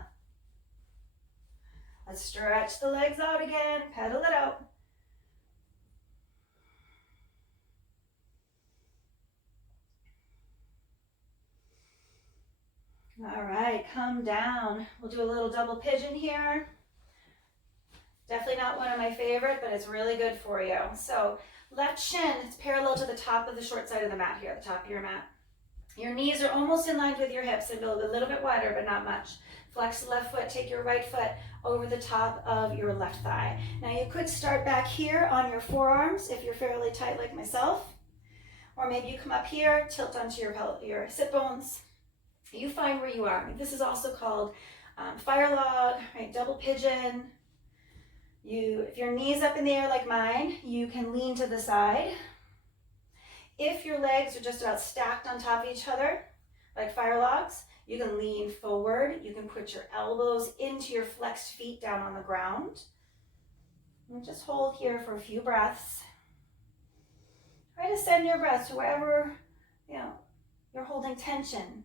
Let's stretch the legs out again, pedal it out. All right, come down. We'll do a little double pigeon here. Definitely not one of my favorite, but it's really good for you. So left shin is parallel to the top of the short side of the mat here, the top of your mat. Your knees are almost in line with your hips and build a little bit wider, but not much. Flex the left foot, take your right foot over the top of your left thigh. Now you could start back here on your forearms if you're fairly tight like myself, or maybe you come up here, tilt onto your sit bones. You find where you are. This is also called fire log, right? Double pigeon. If your knee's up in the air like mine, you can lean to the side. If your legs are just about stacked on top of each other, like fire logs, you can lean forward. You can put your elbows into your flexed feet down on the ground. And just hold here for a few breaths. Try to send your breath to wherever, you're holding tension.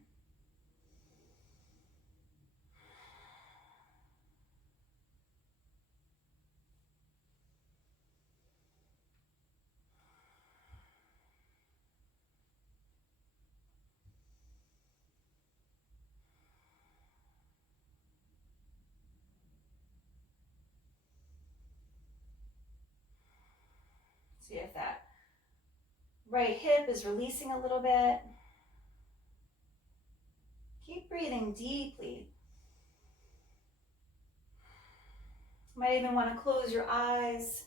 See if that right hip is releasing a little bit. Keep breathing deeply. You might even want to close your eyes.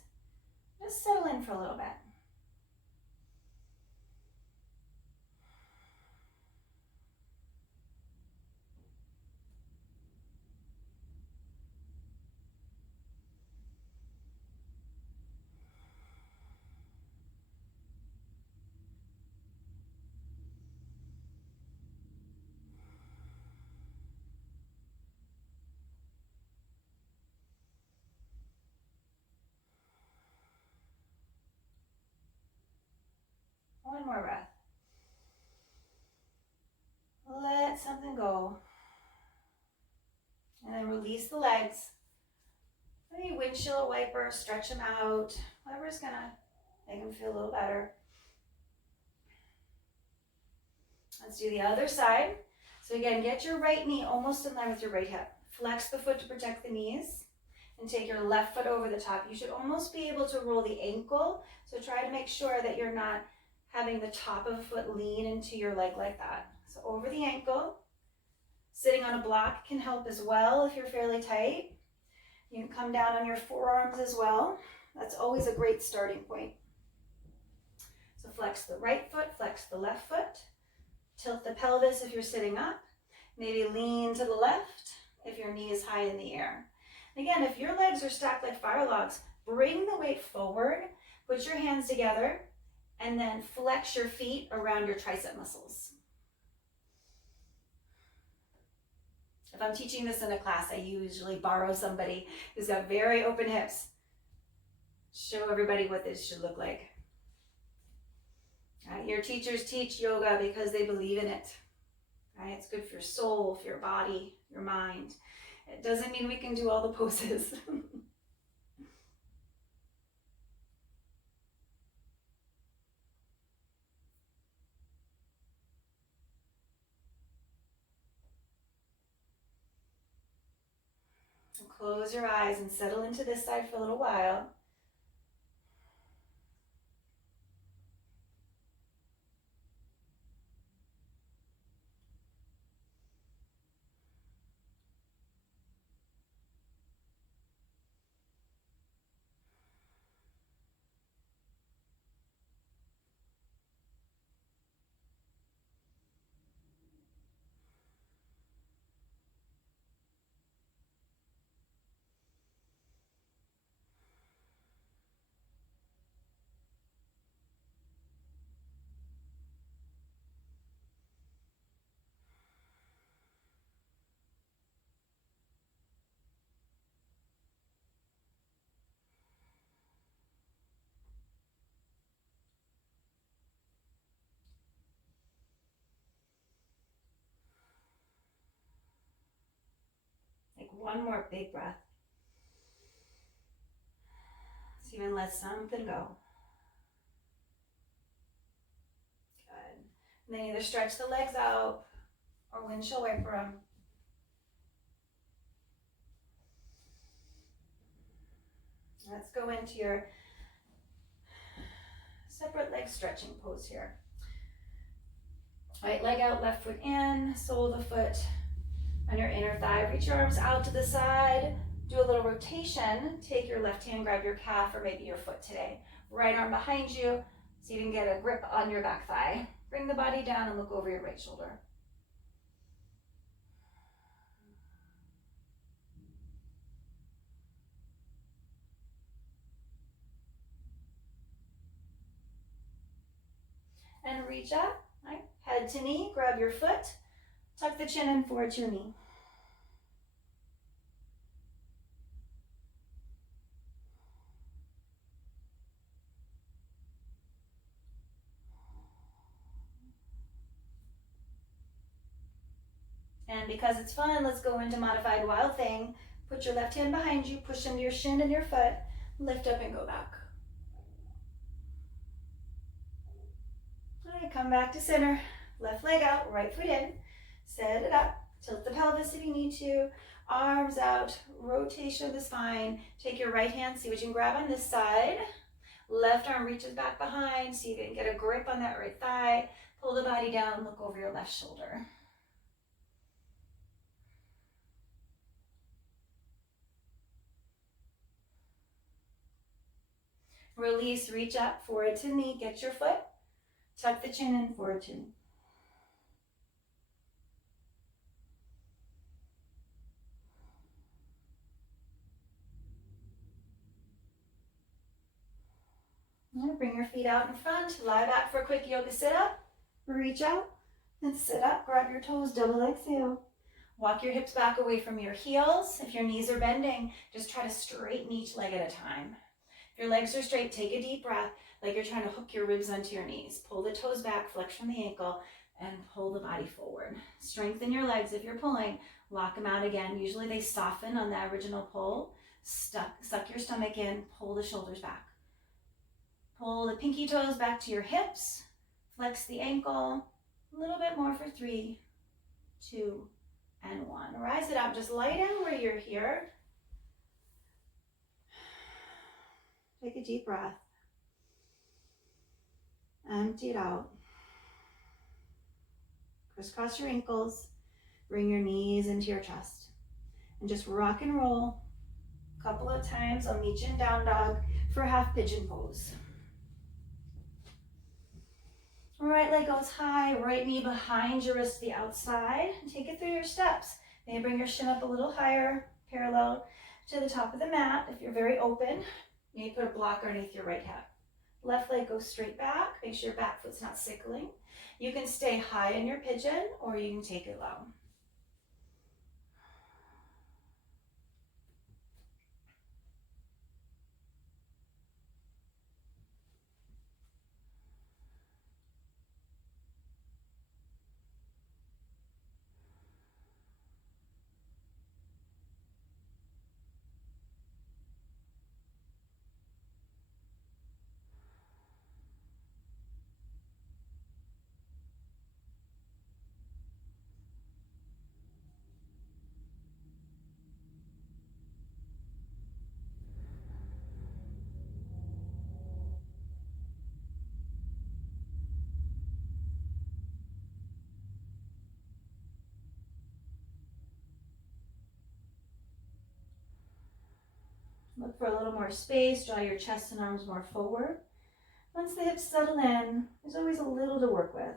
Just settle in for a little bit. One more breath. Let something go. And then release the legs. Maybe windshield wiper, stretch them out. Whatever's gonna make them feel a little better. Let's do the other side. So again, get your right knee almost in line with your right hip. Flex the foot to protect the knees. And take your left foot over the top. You should almost be able to roll the ankle. So try to make sure that you're not having the top of the foot lean into your leg like that. So over the ankle. Sitting on a block can help as well if you're fairly tight. You can come down on your forearms as well. That's always a great starting point. So flex the right foot, flex the left foot. Tilt the pelvis if you're sitting up. Maybe lean to the left if your knee is high in the air. And again, if your legs are stacked like fire logs, bring the weight forward, put your hands together, and then flex your feet around your tricep muscles. If I'm teaching this in a class, I usually borrow somebody who's got very open hips. Show everybody what this should look like. Right? Your teachers teach yoga because they believe in it. Right? It's good for your soul, for your body, your mind. It doesn't mean we can do all the poses. Close your eyes and settle into this side for a little while. One more big breath. So even let something go. Good. And then either stretch the legs out or windshield wiper them. Let's go into your separate leg stretching pose here. Right leg out, left foot in, sole of the foot on your inner thigh. Reach your arms out to the side. Do a little rotation. Take your left hand, grab your calf or maybe your foot today. Right arm behind you so you can get a grip on your back thigh. Bring the body down and look over your right shoulder. And reach up, right? Head to knee, grab your foot, tuck the chin in forward to your knee. And because it's fun, let's go into modified wild thing. Put your left hand behind you, push into your shin and your foot, lift up and go back. All right, come back to center. Left leg out, right foot in. Set it up. Tilt the pelvis if you need to. Arms out, rotation of the spine. Take your right hand, see what you can grab on this side. Left arm reaches back behind so you can get a grip on that right thigh. Pull the body down, look over your left shoulder. Release, reach up, forward to knee, get your foot. Tuck the chin in, forward to knee. Bring your feet out in front, lie back for a quick yoga sit up. Reach out and sit up, grab your toes, double exhale. Walk your hips back away from your heels. If your knees are bending, just try to straighten each leg at a time. If your legs are straight, take a deep breath like you're trying to hook your ribs onto your knees. Pull the toes back, flex from the ankle, and pull the body forward. Strengthen your legs if you're pulling. Lock them out again. Usually they soften on the original pull. Suck your stomach in, pull the shoulders back. Pull the pinky toes back to your hips. Flex the ankle. A little bit more for 3, 2, and 1. Rise it up. Just lie down where you're here. Take a deep breath. Empty it out. Crisscross your ankles. Bring your knees into your chest. And just rock and roll a couple of times. I'll meet you in down dog for half pigeon pose. Right leg goes high, right knee behind your wrist to the outside. Take it through your steps. Maybe bring your shin up a little higher, parallel to the top of the mat. If you're very open, you need to put a blocker underneath your right hip. Left leg goes straight back. Make sure your back foot's not sickling. You can stay high in your pigeon or you can take it low. Look for a little more space. Draw your chest and arms more forward. Once the hips settle in, there's always a little to work with.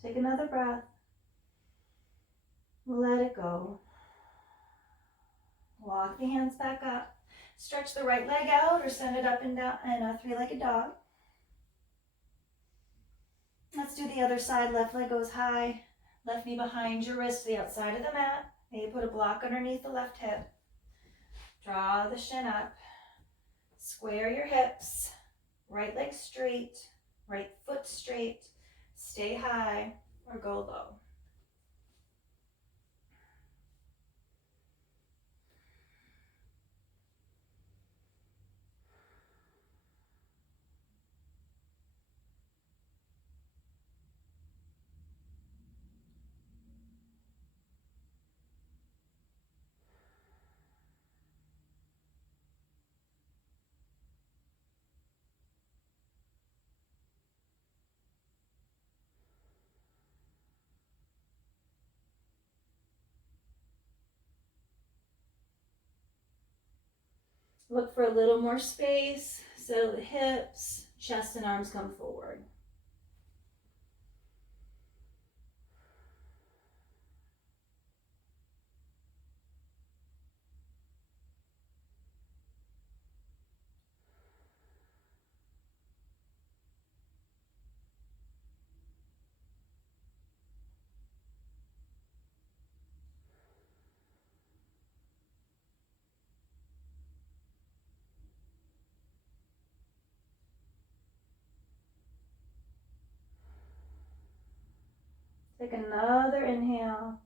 Take another breath. Let it go. Walk the hands back up. Stretch the right leg out or send it up and down in a 3-legged dog. Let's do the other side. Left leg goes high, left knee behind your wrist, the outside of the mat. Maybe put a block underneath the left hip. Draw the shin up. Square your hips. Right leg straight, right foot straight. Stay high or go low. Look for a little more space so the hips, chest, and arms come forward. Take another inhale.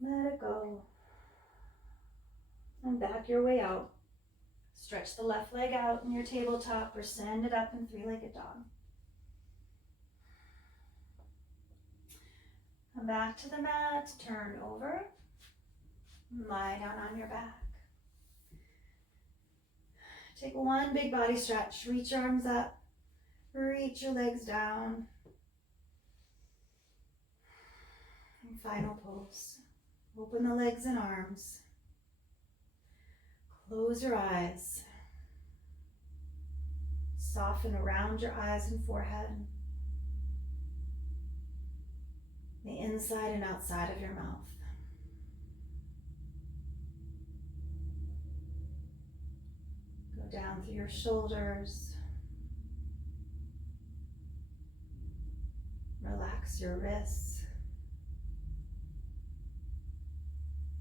Let it go. And back your way out. Stretch the left leg out in your tabletop or send it up in three-legged dog. Come back to the mat, turn over, lie down on your back. Take one big body stretch. Reach your arms up, reach your legs down. And final pose. Open the legs and arms. Close your eyes. Soften around your eyes and forehead. The inside and outside of your mouth. Go down through your shoulders. Relax your wrists.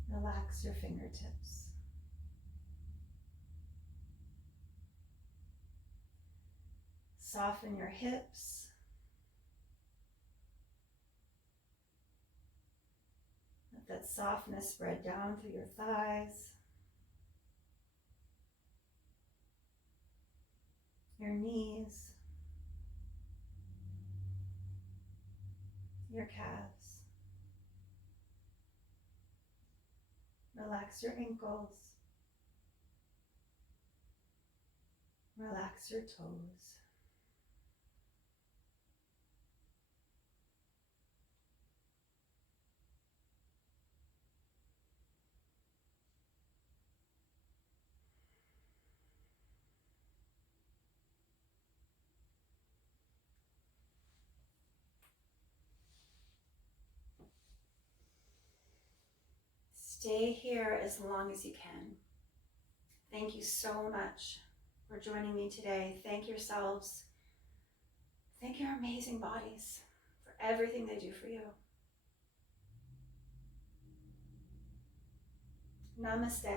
Relax your fingertips. Soften your hips. Let that softness spread down through your thighs, your knees, your calves. Relax your ankles. Relax your toes. Stay here as long as you can. Thank you so much for joining me today. Thank yourselves. Thank your amazing bodies for everything they do for you. Namaste.